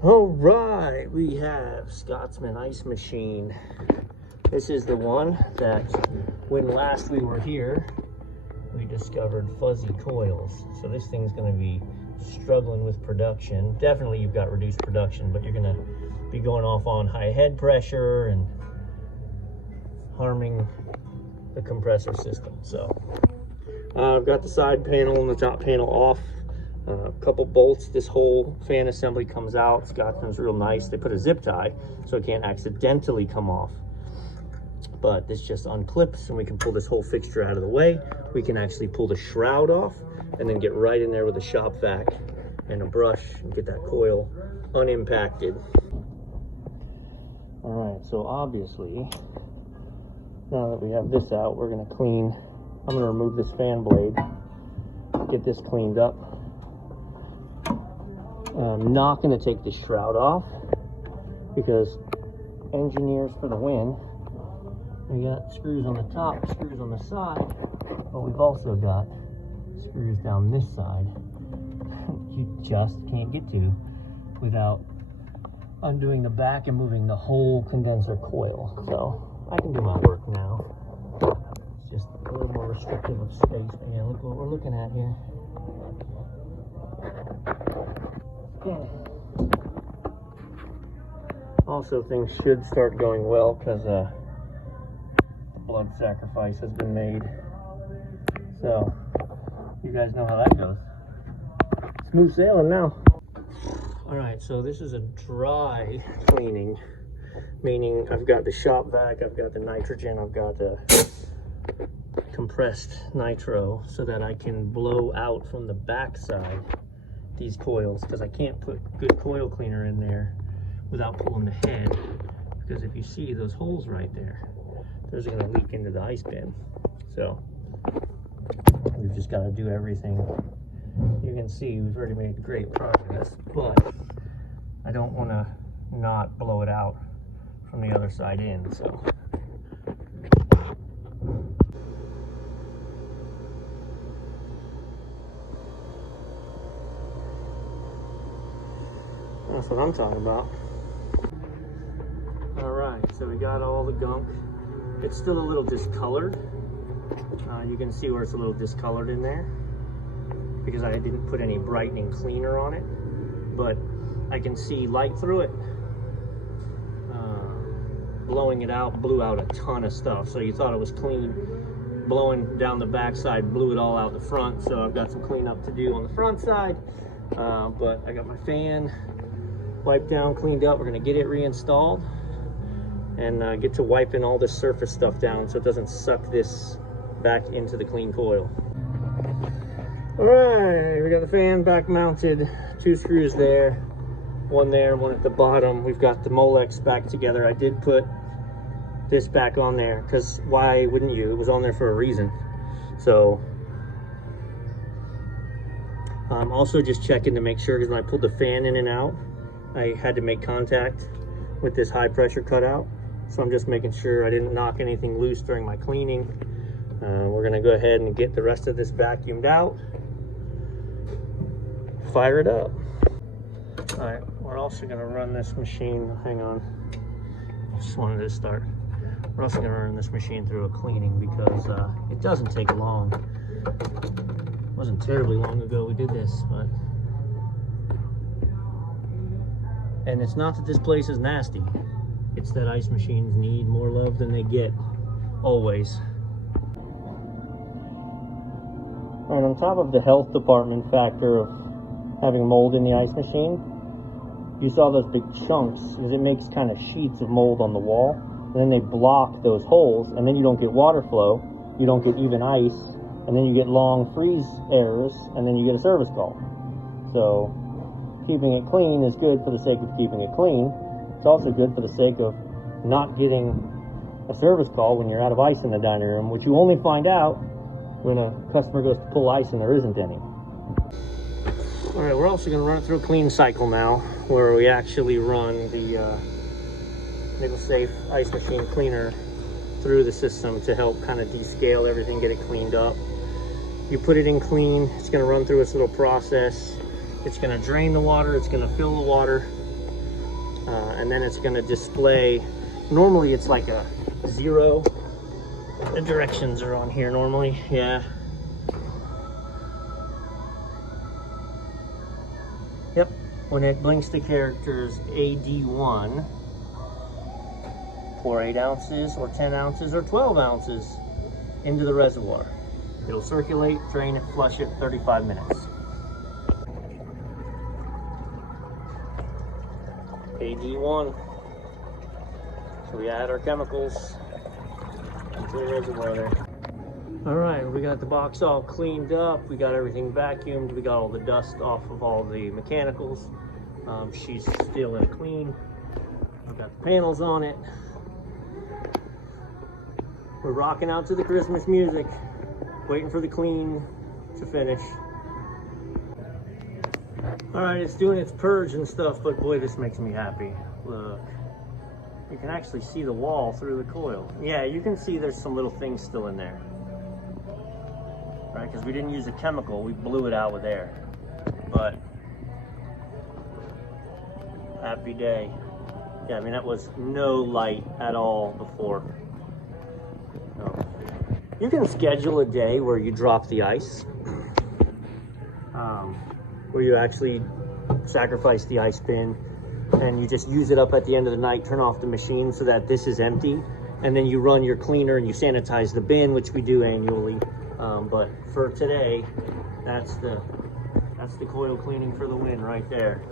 All right, we have Scotsman ice machine. This is the one that when last we were here, we discovered fuzzy coils. So this thing's gonna be struggling with production. Definitely you've got reduced production, but you're gonna be going off on high head pressure and harming the compressor system. So I've got the side panel and the top panel off. A couple bolts. This whole fan assembly comes out. Scotsman's real nice. They put a zip tie so it can't accidentally come off. But this just unclips and we can pull this whole fixture out of the way. We can actually pull the shroud off and then get right in there with a shop vac and a brush and get that coil unimpacted. All right, so obviously, now that we have this out, we're gonna clean. I'm gonna remove this fan blade, get this cleaned up. I'm not going to take the shroud off because engineers for the win. We got screws on the top, screws on the side, but we've also got screws down this side you just can't get to without undoing the back and moving the whole condenser coil. So I can do my work now. It's just a little more restrictive of space. But yeah, look what we're looking at here. Also, things should start going well because the blood sacrifice has been made. So, you guys know how that goes. Smooth sailing now. Alright, so this is a dry cleaning, meaning I've got the shop vac, I've got the nitrogen, I've got the compressed nitro so that I can blow out from the backside these coils, because I can't put good coil cleaner in there without pulling the head, because if you see those holes right there, those are going to leak into the ice bin. So we've just got to do everything. You can see we've already made great progress, but I don't want to not blow it out from the other side in. So that's what I'm talking about. All right, so we got all the gunk. It's still a little discolored. You can see where it's a little discolored in there because I didn't put any brightening cleaner on it, but I can see light through it. Blowing it out blew out a ton of stuff. So you thought it was clean. Blowing down the backside blew it all out the front. So I've got some cleanup to do on the front side, but I got my fan wiped down, cleaned up. We're gonna get it reinstalled and get to wiping all this surface stuff down so it doesn't suck this back into the clean coil. All right, we got the fan back mounted, 2 screws there, one at the bottom. We've got the Molex back together. I did put this back on there because why wouldn't you? It was on there for a reason. So I'm also just checking to make sure, because when I pulled the fan in and out, I had to make contact with this high pressure cutout. So I'm just making sure I didn't knock anything loose during my cleaning. We're gonna go ahead and get the rest of this vacuumed out. Fire it up. All right, we're also gonna run this machine, hang on. Just wanted to start. We're also gonna run this machine through a cleaning because it doesn't take long. It wasn't terribly long ago we did this, but. And it's not that this place is nasty. It's that ice machines need more love than they get, always. All right, on top of the health department factor of having mold in the ice machine, you saw those big chunks, because it makes kind of sheets of mold on the wall, and then they block those holes, and then you don't get water flow, you don't get even ice, and then you get long freeze errors, and then you get a service call. So keeping it clean is good for the sake of keeping it clean. It's also good for the sake of not getting a service call when you're out of ice in the dining room, which you only find out when a customer goes to pull ice and there isn't any. All right, we're also going to run it through a clean cycle now, where we actually run the Nickel Safe ice machine cleaner through the system to help kind of descale everything, get it cleaned up. You put it in clean, it's going to run through its little process. It's going to drain the water, it's going to fill the water, and then it's going to display. Normally it's like a 0. The directions are on here normally, yeah. Yep, when it blinks the characters AD1, pour 8 ounces or 10 ounces or 12 ounces into the reservoir. It'll circulate, drain it, flush it, 35 minutes. AD1. So we add our chemicals into the reservoir there. All right, we got the box all cleaned up. We got everything vacuumed. We got all the dust off of all the mechanicals. She's still in clean. We got the panels on it. We're rocking out to the Christmas music, waiting for the clean to finish. All right, it's doing its purge and stuff, but boy, this makes me happy. Look, you can actually see the wall through the coil. Yeah, you can see there's some little things still in there. Right, because we didn't use a chemical, we blew it out with air. But, happy day. Yeah, I mean, that was no light at all before. No. You can schedule a day where you drop the ice, where you actually sacrifice the ice bin and you just use it up at the end of the night, turn off the machine so that this is empty, and then you run your cleaner and you sanitize the bin, which we do annually. But for today, that's the coil cleaning for the win right there.